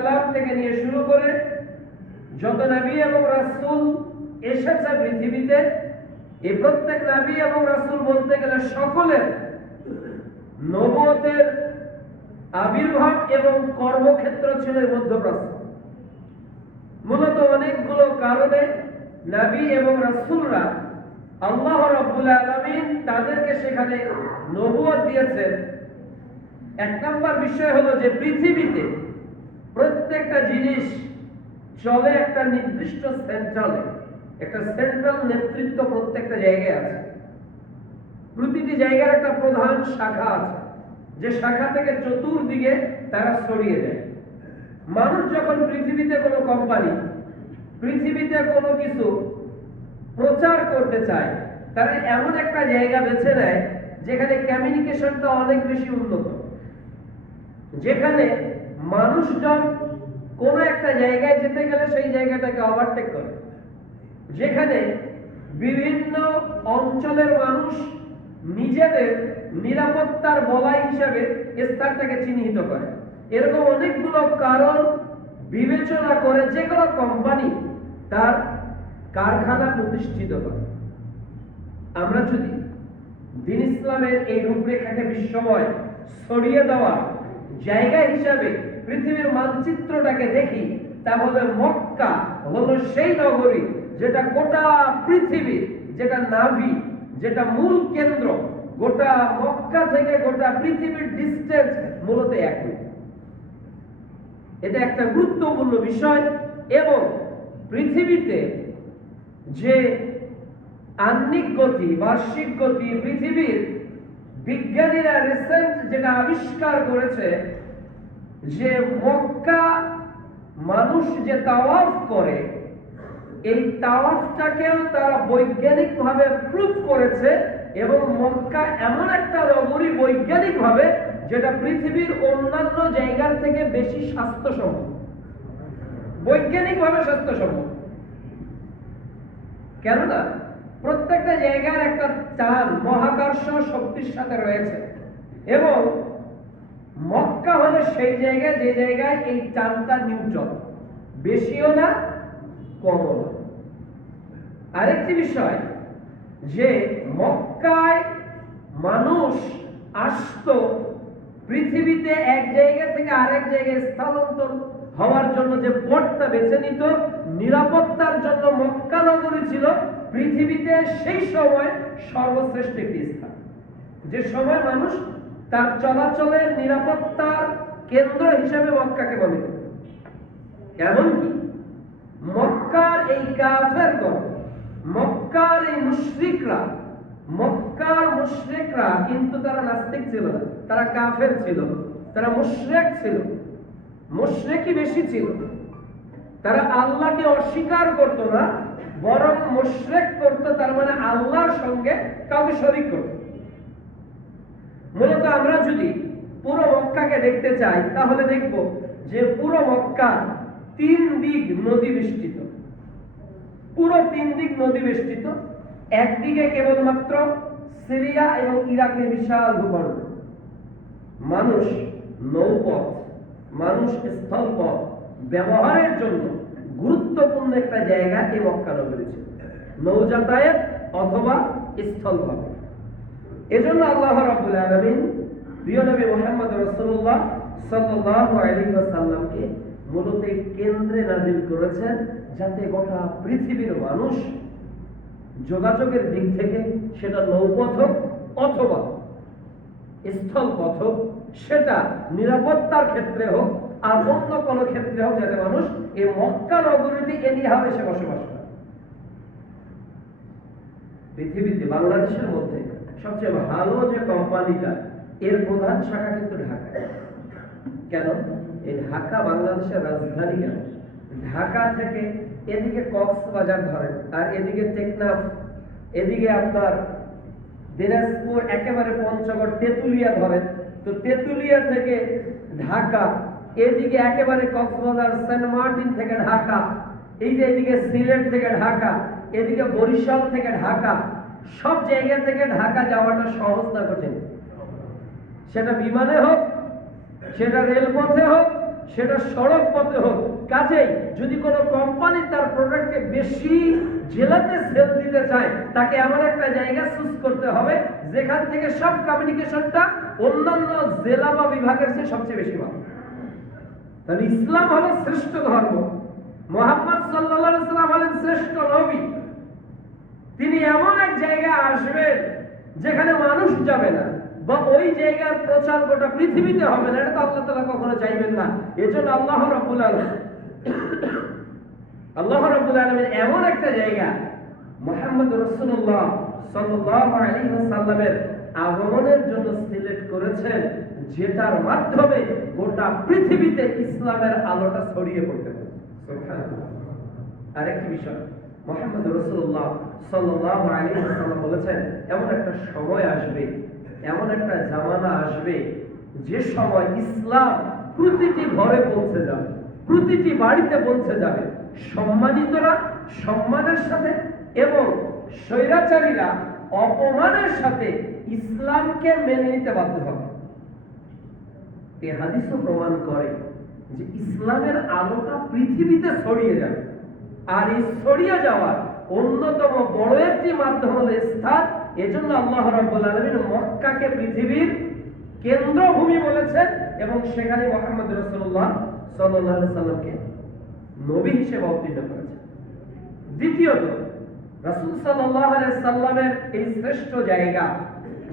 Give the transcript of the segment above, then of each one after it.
সালাম থেকে নিয়ে শুরু করে যত নবী এবং রাসূল এসেছে পৃথিবীতে, এই প্রত্যেক নবী এবং রাসূল বলতে গেলে সকলের নবুয়তের আবির্ভাব এবং কর্মক্ষেত্র ছিল মধ্যপ্রাচ্য। মূলত অনেকগুলো কারণে নবী এবং রাসূলরা আল্লাহ রাব্বুল আলামিন তাদেরকে সেখানে নবুয়ত দিয়েছেন। এক নম্বর বিষয় হলো যে পৃথিবীতে প্রত্যেকটা জিনিস চলে একটা নির্দিষ্ট সেন্ট্রালে, একটা সেন্ট্রাল নেতৃত্ব প্রত্যেকটা জায়গায় আছে। প্রতিটি জায়গার একটা প্রধান শাখা আছে, যে শাখা থেকে চতুর্দিকে তারা ছড়িয়ে যায়। মানুষ যখন পৃথিবীতে কোনো কোম্পানি, পৃথিবীতে কোনো কিছু প্রচার করতে চায়, তারা এমন একটা জায়গা বেছে নেয় যেখানে কমিউনিকেশনটা অনেক বেশি উন্নত, যেখানে মানুষজন কোন একটা জায়গায় যেতে গেলে সেই জায়গাটাকে ওভারটেক করে, যেখানে বিভিন্ন অঞ্চলের মানুষ নিজেদের নিরাপত্তার বলয় হিসাবে স্থানটাকে চিহ্নিত করে। এরকম অনেকগুলো কারণ বিবেচনা করে যে কোনো কোম্পানি তার কারখানা প্রতিষ্ঠিত করে। আমরা যদি দ্বীন ইসলামের এই রূপরেখাকে বিশ্বময় ছড়িয়ে দেওয়া জায়গা হিসাবে পৃথিবীর মানচিত্রটাকে দেখি, তাহলে মক্কা হলো সেই নগরী যেটা গোটা পৃথিবী, যেটা নাভি, যেটা মূল কেন্দ্র, গোটা মক্কা থেকে গোটা পৃথিবীর ডিস্টেন্স মূলত একই। এটা একটা গুরুত্বপূর্ণ বিষয়। এবং পৃথিবীতে যে আহ্নিক গতি, বার্ষিক গতি, পৃথিবীর বিজ্ঞানীরা রিসেন্ট যেটা আবিষ্কার করেছে, যে মক্কা মানুষ যে তাওয়াফ করে, এই তাওয়াফটাকেও তারা বৈজ্ঞানিকভাবে প্রুফ করেছে। এবং মক্কা এমন একটা নগরী বৈজ্ঞানিকভাবে যেটা পৃথিবীর অন্যান্য জায়গার থেকে বেশি স্বাস্থ্যসম্মত, বৈজ্ঞানিকভাবে স্বাস্থ্যসম্মত। কেননা প্রত্যেকটা জায়গার একটা টান, মহাকর্ষ শক্তির সাথে রয়েছে, এবং মক্কা হলো সেই জায়গায় যে জায়গায় এই টানটা নিউট্রাল, বেশিও না কমও না। আরেকটি বিষয়, যে মক্কায় মানুষ আসতো পৃথিবীতে এক জায়গা থেকে আরেক জায়গায় স্থানান্তর হওয়ার জন্য যে পথটা বেছে নিত, নিরাপত্তার জন্য মক্কা নগরী ছিল পৃথিবীতে সেই সময় সর্বশ্রেষ্ঠ একটি স্থান, যে সময় মানুষ তার চলাচলের নিরাপত্তার কেন্দ্র হিসেবে মক্কাকে মনে করত। এমনকি মক্কার এই কাফেরগণ, মক্কার এই মক্কার মুশরিকরা কিন্তু তারা নাস্তিক ছিল না, তারা কাফের ছিল, তারা মুশরিক ছিল, মুশরিকই বেশি ছিল। তারা আল্লাহকে অস্বীকার করত না, বরং মুশরিক করত, তার মানে আল্লাহর সঙ্গে কাউকে শরীক করত। মূলত আমরা যদি পুরো মক্কাকে দেখতে চাই, তাহলে দেখব যে পুরো মক্কা তিন দিক নদী বেষ্টিত, পুরো তিন দিক নদী বেষ্টিত। একদিকে কেবলমাত্র সিরিয়া এবং ইরাকের বিশাল ভূখণ্ড। মানুষ নৌপথ, মানুষ স্থলপথ ব্যবহারের জন্য গুরুত্বপূর্ণ একটা জায়গা এই মক্কা নগরী ছিল, নৌ যাতায়াত অথবা স্থলপথ। এজন্য আল্লাহ রাব্বুল আলামিন প্রিয় নবী মুহাম্মদ রাসূলুল্লাহ সাল্লাল্লাহু আলাইহি ওয়াসাল্লামকে মূলত কেন্দ্রে নাজিল করেছেন, যাতে গোটা পৃথিবীর মানুষ যোগাযোগের দিক থেকে, সেটা নৌপথ হোক অথবা স্থলপথ হোক, সেটা নিরাপত্তার ক্ষেত্রে হোক আর অন্য কোনো ক্ষেত্রে হোক, যাতে মানুষ এই মক্কা নগরীতে এলিহাবে সে বসবাস করে। পৃথিবীতে বাংলাদেশের মধ্যে সবচেয়ে ভালো যে কোম্পানিটা, এর প্রধান শাখা কিন্তু ঢাকায়। কেন? এই ঢাকা বাংলাদেশের রাজধানী। কেন? ঢাকা থেকে এদিকে কক্সবাজার ধরেন, আর এদিকে টেকনাফ, এদিকে আপনার দিনাজপুর, একেবারে পঞ্চগড়, তেতুলিয়া ধরেন, তো তেতুলিয়া থেকে ঢাকা, এদিকে একেবারে কক্সবাজার, সেন্ট মার্টিন থেকে ঢাকা, এই যে এদিকে সিলেট থেকে ঢাকা, এদিকে বরিশাল থেকে ঢাকা, সব জায়গা থেকে ঢাকা যাওয়াটা সহজ না কঠিন? সেটা বিমানে হোক, সেটা রেলপথে হোক, সেটা সড়ক পথে হোক। কাজেই যদি কোনো কোম্পানি তার প্রোডাক্টকে বেশি জেলাতে সেল দিতে চায়, তাকে এমন একটা জায়গা চুজ করতে হবে যেখান থেকে সব কমিউনিকেশনটা অন্যান্য জেলা বা বিভাগের চেয়ে সবচেয়ে বেশি পাবে। তাহলে ইসলাম হলো শ্রেষ্ঠ ধর্ম, মুহাম্মদ সাল্লাল্লাহু আলাইহি ওয়াসাল্লাম হলেন শ্রেষ্ঠ নবী। তিনি এমন এক জায়গায় আসবেন যেখানে মানুষ যাবে না, বা ওই জায়গার প্রচার গোটা পৃথিবীতে হবে না, এটা তো আল্লাহ তাআলা কখনো চাইবেন না। এজন্য আল্লাহ রাব্বুল আলামিন এমন একটা জায়গা মুহাম্মদ রাসূলুল্লাহ সাল্লাল্লাহু আলাইহি ওয়াসাল্লামের আগমনের জন্য সিলেক্ট করেছেন, যেটার মাধ্যমে গোটা পৃথিবীতে ইসলামের আলোটা ছড়িয়ে পড়তে পারে। সুবহানাল্লাহ। আরেকটি বিষয়, মুহাম্মদ রাসূলুল্লাহ সাল্লাল্লাহু আলাইহি ওয়াসাল্লাম বলেছেন, এমন একটা সময় আসবে, এমন একটা জামানা আসবে, যে সময় ইসলাম প্রতিটি ঘরে পৌঁছে যাবে, প্রতিটি বাড়িতে পৌঁছে যাবে। সম্মানিতরা সম্মানের সাথে এবং স্বৈরাচারীরা অপমানের সাথে ইসলামকে মেনে নিতে বাধ্য হবে। এই হাদিসও প্রমাণ করে যে ইসলামের আলোটা পৃথিবীতে ছড়িয়ে যাবে। আর এই ছড়িয়ে যাওয়ার অন্যতম বড় একটি মাধ্যম হলো ইসলাম। এজন্য আল্লাহ রাব্বুল আলামিন মক্কাকে পৃথিবীর কেন্দ্রভূমি বলেছেন এবং সেখানে মুহাম্মদ রাসূলুল্লাহ সাল্লাল্লাহু আলাইহি সাল্লামকে নবী হিসেবে অবতীর্ণ করেছেন। দ্বিতীয়ত, রাসূল সাল্লাল্লাহু আলাইহি সাল্লামের এই শ্রেষ্ঠ জায়গা,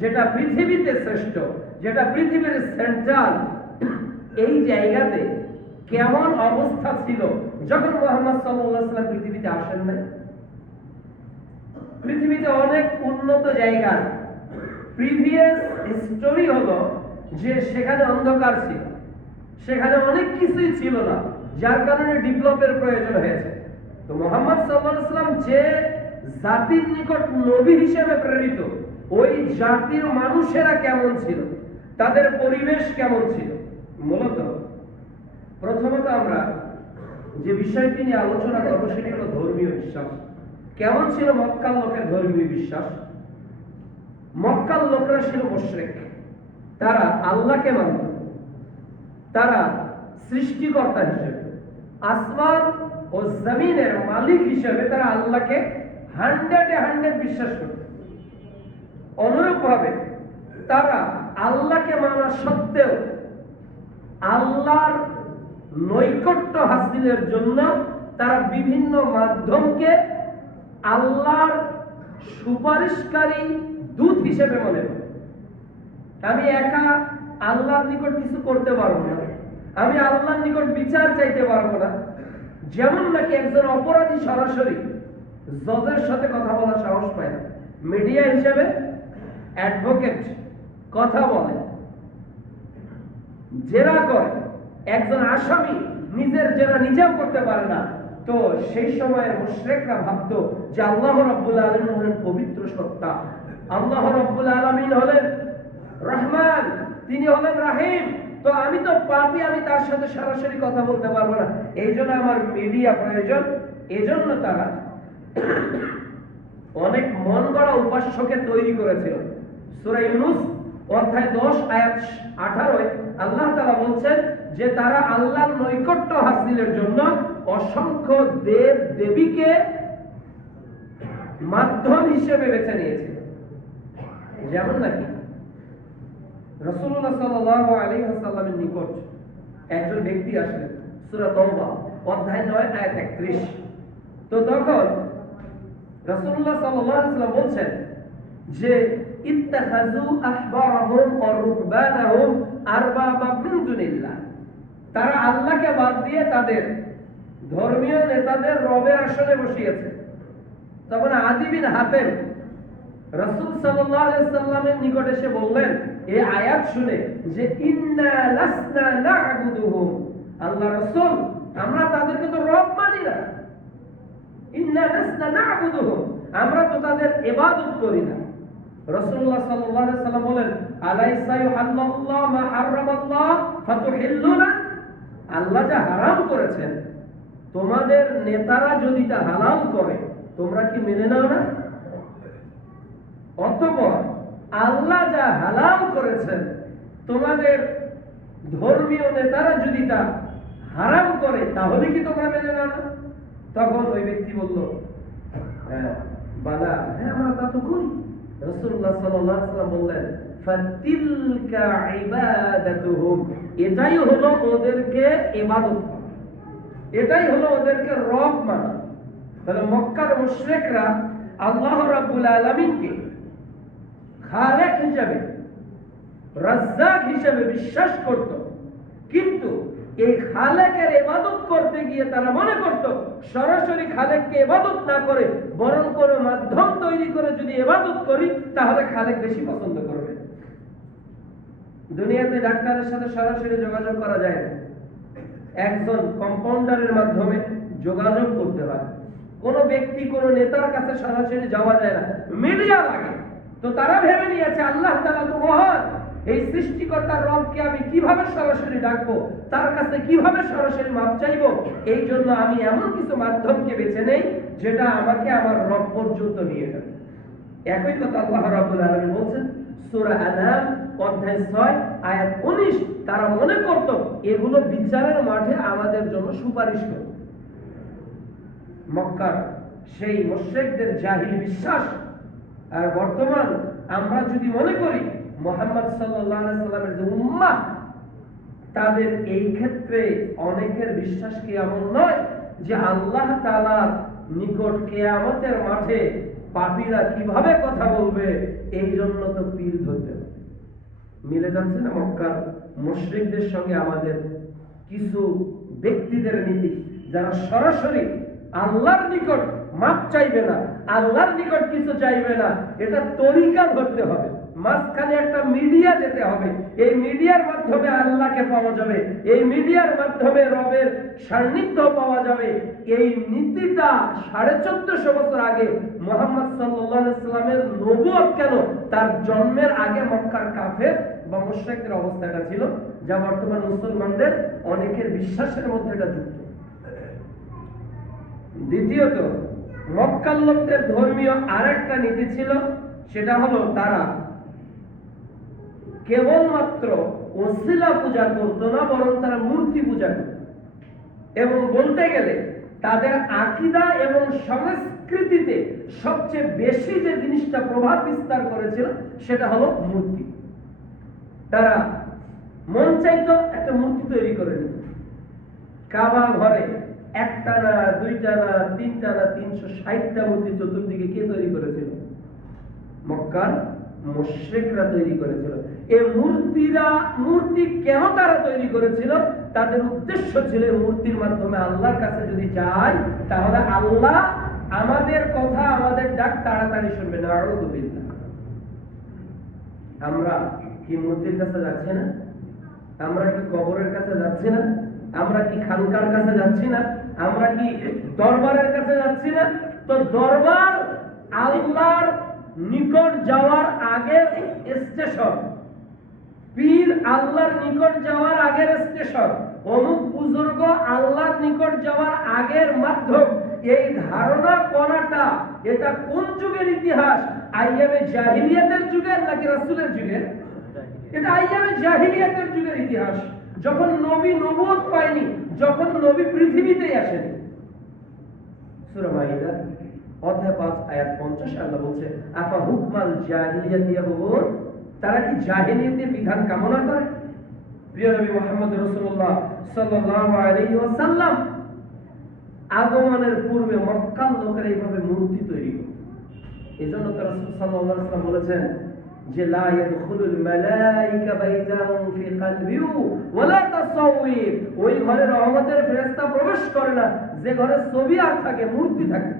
যেটা পৃথিবীতে শ্রেষ্ঠ, যেটা পৃথিবীর সেন্ট্রাল, এই জায়গাতে কেমন অবস্থা ছিল যখন মুহাম্মদ সাল্লাল্লাহু আলাইহি সাল্লাম পৃথিবীতে আসেন নাই? পৃথিবীতে অনেক উন্নত জায়গা, প্রিভিয়াস হিস্টোরি হলো যে সেখানে অন্ধকার ছিল, সেখানে অনেক কিছুই ছিল না, যার কারণে ডেভেলপের প্রয়োজন হয়েছে। তো মুহাম্মদ সাল্লাল্লাহু আলাইহি সাল্লাম যে জাতির নিকট নবী হিসেবে প্রেরিত, ওই জাতির মানুষেরা কেমন ছিল, তাদের পরিবেশ কেমন ছিল? মূলত প্রথমত আমরা যে বিষয়টি নিয়ে আলোচনা করব সেটি হলো ধর্মীয় বিশ্বাস। কেমন ছিল মক্কার লোকের ধর্মীয় বিশ্বাস? মক্কার লোকরা ছিল মুশরিক, তারা আল্লাহকে মানত, তারা সৃষ্টিকর্তা হিসেবে, আসমান ও জমিনের মালিক হিসেবে তারা আল্লাহকে 100% বিশ্বাস করত। অনুরূপভাবে তারা আল্লাহকে মানা সত্ত্বেও আল্লাহর নৈকট্য হাসিলের জন্য তারা বিভিন্ন মাধ্যমকে আল্লাহর সুপারিশকারী দূত হিসেবে মনে করে। আমি একা আল্লাহর নিকট কিছু করতে পারবো না, আমি আল্লাহর নিকট বিচার চাইতে পারবো না। যেমন নাকি একজন অপরাধী সরাসরি জজের সাথে কথা বলার সাহস পায় না, মিডিয়া হিসেবে অ্যাডভোকেট কথা বলে, জেরা করে, একজন আসামি নিজের জেরা নিজেও করতে পারে না। তো সেই সময় মুশরিকরা ভাবতো যে আল্লাহ রাব্বুল আলামিন হলেন পবিত্র সত্তা, আল্লাহ রাব্বুল আলামিন হলেন রহমান, তিনি হলেন রাহিম, তো আমি তো পাপী, আমি তার সাথে সরাসরি কথা বলতে পারবো না, এই জন্য আমার মিডিয়া প্রয়োজন। এজন্য তারা অনেক মন গড়া উপাস্যকে তৈরি করেছিল। সূরা ইউনূস অধ্যায় 10 আয়াত 18 আল্লাহ তাআলা বলছেন যে তারা আল্লাহর নৈকট্য হাসিলের জন্য অসংখ্য দেব দেবীকে মাধ্যম হিসেবে বেছে নিয়েছে। যেমন নাকি রাসূলুল্লাহ সাল্লাল্লাহু আলাইহি ওয়াসাল্লামের নিকট একজন ব্যক্তি আসলেন, সূরা তাওবা অধ্যায় 9 আয়াত 31। তো তখন রাসূলুল্লাহ সাল্লাল্লাহু আলাইহি ওয়াসাল্লাম বলছেন যে ইত্তাখাযু আহবারহুম ওয়া রুহবানাহুম আরবাবা মিন দুনিল্লাহ, তারা আল্লাহকে বাদ দিয়ে তাদের ধর্মীয় নেতাদের রবের আসনে বসিয়েছে। তখন আদি বিন হাতেম রাসূল সাল্লাল্লাহু আলাইহি সাল্লামের নিকট এসে বললেন এই আয়াত শুনে যে ইন্না লাসনা না'বুদুহুম, আল্লাহ রাসূল আমরা তাদেরকে তো রব মানি না, ইন্না লাসনা না'বুদুহুম আমরা তো তাদের ইবাদত করি না। রাসূলুল্লাহ সাল্লাল্লাহু আলাইহি সাল্লাম বলেন আলাইসা ইউহাল্লাল্লাহু মা হারামাল্লাহ ফাতুহিল্লুনা, আল্লাহ যা হারাম করেছেন তোমাদের নেতারা যদি তা হালাল করে তোমরা কি মেনে নাও না? অতঃপর আল্লাহ যা হালাল করেছেন তোমাদের ধর্মীয় নেতারা যদি তা হারাম করে তাহলে কি তোমরা মেনে নাও না? তখন ওই ব্যক্তি বলল, হ্যাঁ বালা, হ্যাঁ আমরা তা তো করি। রাসূলুল্লাহ সাল্লাল্লাহু আলাইহি ওয়াসাল্লাম বললেন, ফাতিলকা ইবাদাতুহুম, এটাই হলো ওদেরকে ইবাদত করা, এটাই হলো ওদেরকে রব মানা। তাহলে মক্কার মুশরিকরা আল্লাহ রাব্বুল আলামিনকে খালেক হিসেবে, রাজ্জাক হিসেবে বিশ্বাস করত, কিন্তু এই খালেকের ইবাদত করতে গিয়ে তারা মনে করত সরাসরি খালেককে ইবাদত না করে বরং কোন মাধ্যম তৈরি করে যদি ইবাদত করি তাহলে খালেক বেশি পছন্দ করবে। দুনিয়াতে ডাক্তারের সাথে সরাসরি যোগাযোগ করা যায় না, একজন কম্পাউন্ডারের মাধ্যমে যোগাযোগ করতে হয়। কোন ব্যক্তি কোন নেতার কাছে সরাসরি যাওয়া যায় না, মিডিয়া লাগে। তো তারা ভেবে নিয়েছে আল্লাহ তাআলা তো মহান, এই সৃষ্টিকর্তার রবকে আমি কিভাবে সরাসরি ডাকবো, তার কাছে কিভাবে সরাসরি মাপ চাইবো, এই জন্য আমি এমন কিছু মাধ্যমকে বেছে নেই যেটা আমাকে আমার রব পর্যন্ত নিয়ে যাবে। একই কথা আল্লাহ রাব্বুল আলামিন বলছেন সূরা আনাম অধ্যায় 6 আয়াত 19, তারা মনে করত এগুলো বিচারের মাঠে আমাদের জন্য সুপারিশ করবে। মক্কার সেই মুশরিকদের জাহিল বিশ্বাস। আর বর্তমান আমরা যদি মনে করি মুহাম্মদ সাল্লাল্লাহু আলাইহি সাল্লামের যে উম্মাহ, তাদের এই ক্ষেত্রে অনেকের বিশ্বাস কি এমন নয় যে আল্লাহ তাআলার নিকট কিয়ামতের মাঠে পাপীরা কিভাবে কথা বলবে, এই জন্য তো পীর ধরতে হবে। মিলে যাচ্ছে না মক্কার মুশরিকদের সঙ্গে আমাদের কিছু ব্যক্তিদের নীতি, যারা সরাসরি আল্লাহর নিকট মাপ চাইবে না, আল্লাহর নিকট কিছু চাইবে না, এটা তরিকা ধরতে হবে, মাঝখানে একটা মিডিয়া যেতে হবে, এই মিডিয়ার মাধ্যমে আল্লাহকে পাওয়া যাবে, এই মিডিয়ার মাধ্যমে রবের সান্নিধ্য পাওয়া যাবে। এই নীতিটা 1450 বছর আগে মুহাম্মদ সাল্লাল্লাহু আলাইহি সাল্লামের নবুয়ত কেন, তার জন্মের আগে মক্কার কাফের বা মুশরিকদের অবস্থাটা ছিল, যা বর্তমান মুসলমানদের অনেকের বিশ্বাসের মধ্যে এটা যুক্ত। দ্বিতীয়ত, মক্কার লোকদের ধর্মীয় আরেকটা নীতি ছিল, সেটা হলো তারা কেবলমাত্র ওসিলা পূজা করত না, বরং তারা মূর্তি পূজা করত। এবং বলতে গেলে তাদের আকীদা এবং সংস্কৃতিতে সবচেয়ে বেশি যে জিনিসটা প্রভাব বিস্তার করেছিল সেটা হলো মূর্তি। তারা মন চাইতো একটা মূর্তি তৈরি করে নিত। কাবা ঘরে একটা না, দুইটা না, তিনটা না, 360টা মূর্তি চতুর্দিকে কে তৈরি করেছিল? মক্কার মুশরিকরা তৈরি করেছিল। এই মূর্তি কেন তারা তৈরি করেছিল? তাদের উদ্দেশ্য ছিল মূর্তির মাধ্যমে আল্লাহর কাছে যদি যাই তাহলে আল্লাহ আমাদের কথা, আমাদের ডাক তাড়াতাড়ি শুনবে। নাউযু বিল্লাহ। আমরা কি মূর্তির কাছে যাচ্ছি না? আমরা কি কবরের কাছে যাচ্ছি না? আমরা কি খানকার কাছে যাচ্ছি না? আমরা কি দরবারের কাছে যাচ্ছি না? তো দরবার আল্লাহর নিকট যাওয়ার আগের স্টেশন, পীর আল্লাহর নিকট যাওয়ার আগের স্টেশন, অমুক বুজুর্গ আল্লাহর নিকট যাওয়ার আগের মাধ্যম। এই ধারণা করাটা এটা কোন যুগের ইতিহাস? আইয়ামে জাহিলিয়াতের যুগের নাকি রাসূলের যুগের? এটা আইয়ামে জাহিলিয়াতের যুগের ইতিহাস, যখন নবী নবুয়ত পায়নি, যখন নবী পৃথিবীতেই আসেনি। সূরা মাইদা অধ্যায় 5 আয়াত 50 আল্লাহ বলছে, আফা হুকমাল জাহিলিয়াতি ইয়াবগুন, তারা কি জাহিলিয়াতের বিধান কামনা করে? প্রিয় নবী মুহাম্মদ রাসূলুল্লাহ সাল্লাল্লাহু আলাইহি ওয়াসাল্লাম আগমনের পূর্বে মক্কার লোকেরা এইভাবে মূর্তি তৈরি করত। এজন্য তো রাসূল সাল্লাল্লাহু আলাইহি ওয়াসাল্লাম বলেছেন যে লা ইয়াদখুলুল মালায়েকা বাইতান ফি কলবিহু ওয়ালা তাসাউয়ির, ওই ঘরে রহমতের ফেরেশতা প্রবেশ করে না যে ঘরে ছবি আর থাকে, মূর্তি থাকে।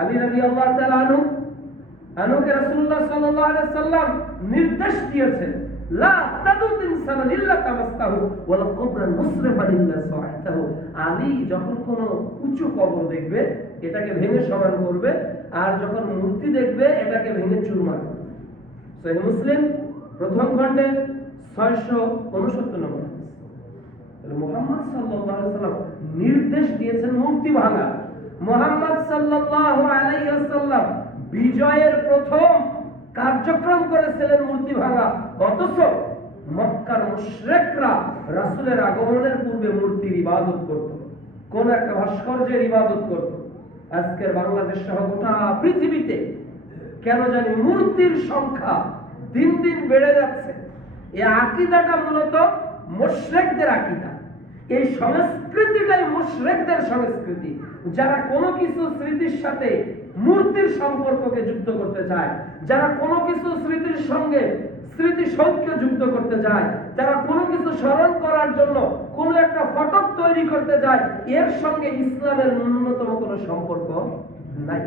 আলী রাদিয়াল্লাহু তাআলা আনুকে রাসূলুল্লাহ সাল্লাল্লাহু আলাইহি ওয়াসাল্লাম নির্দেশ দিয়েছেন, লা তাদুত ইনসানান ইল্লা তামাসতাহু ওয়ালা কবরান মুসরিফান ইল্লা সাআহতাহু। আলী যখন কোন উঁচু কবর দেখবে এটাকে ভেঙে সমান করবে, আর যখন মূর্তি দেখবে এটাকে ভেঙে চুরমার করবে। সহিহ মুসলিম প্রথম খণ্ডে 669 নম্বর। তাহলে মুহাম্মদ সাল্লাল্লাহু আলাইহি ওয়াসাল্লাম নির্দেশ দিয়েছেন মূর্তি ভাঙা। মুহাম্মদ সাল্লাল্লাহু আলাইহি ওয়াসাল্লাম বিজয়ের প্রথম কার্যক্রম করেছিলেন মূর্তি ভাঙা, অথচ মক্কার মুশরিকরা রাসূলের আগমনের পূর্বে মূর্তির ইবাদত করত, কোন একটা ভাস্কর্যের ইবাদত করত। আজকের বাংলাদেশ সহ গোটা পৃথিবীতে কেন জানি মূর্তির সংখ্যা দিন দিন বেড়ে যাচ্ছে। এই আকীদাটা মূলত মুশরিকদের আকীদা। এই সংস্কৃতিটাই মুশরিকদের সংস্কৃতি, যারা কোনো কিছু স্মৃতির সাথে মূর্তির সম্পর্ককে যুক্ত করতে চায়, যারা কোনো কিছু স্মৃতির সঙ্গে স্মৃতিসৌধকে যুক্ত করতে চায়, যারা কোনো কিছু স্মরণ করার জন্য কোনো একটা ফটক তৈরি করতে চায়, এর সঙ্গে ইসলামের ন্যূনতম কোনো সম্পর্ক নাই।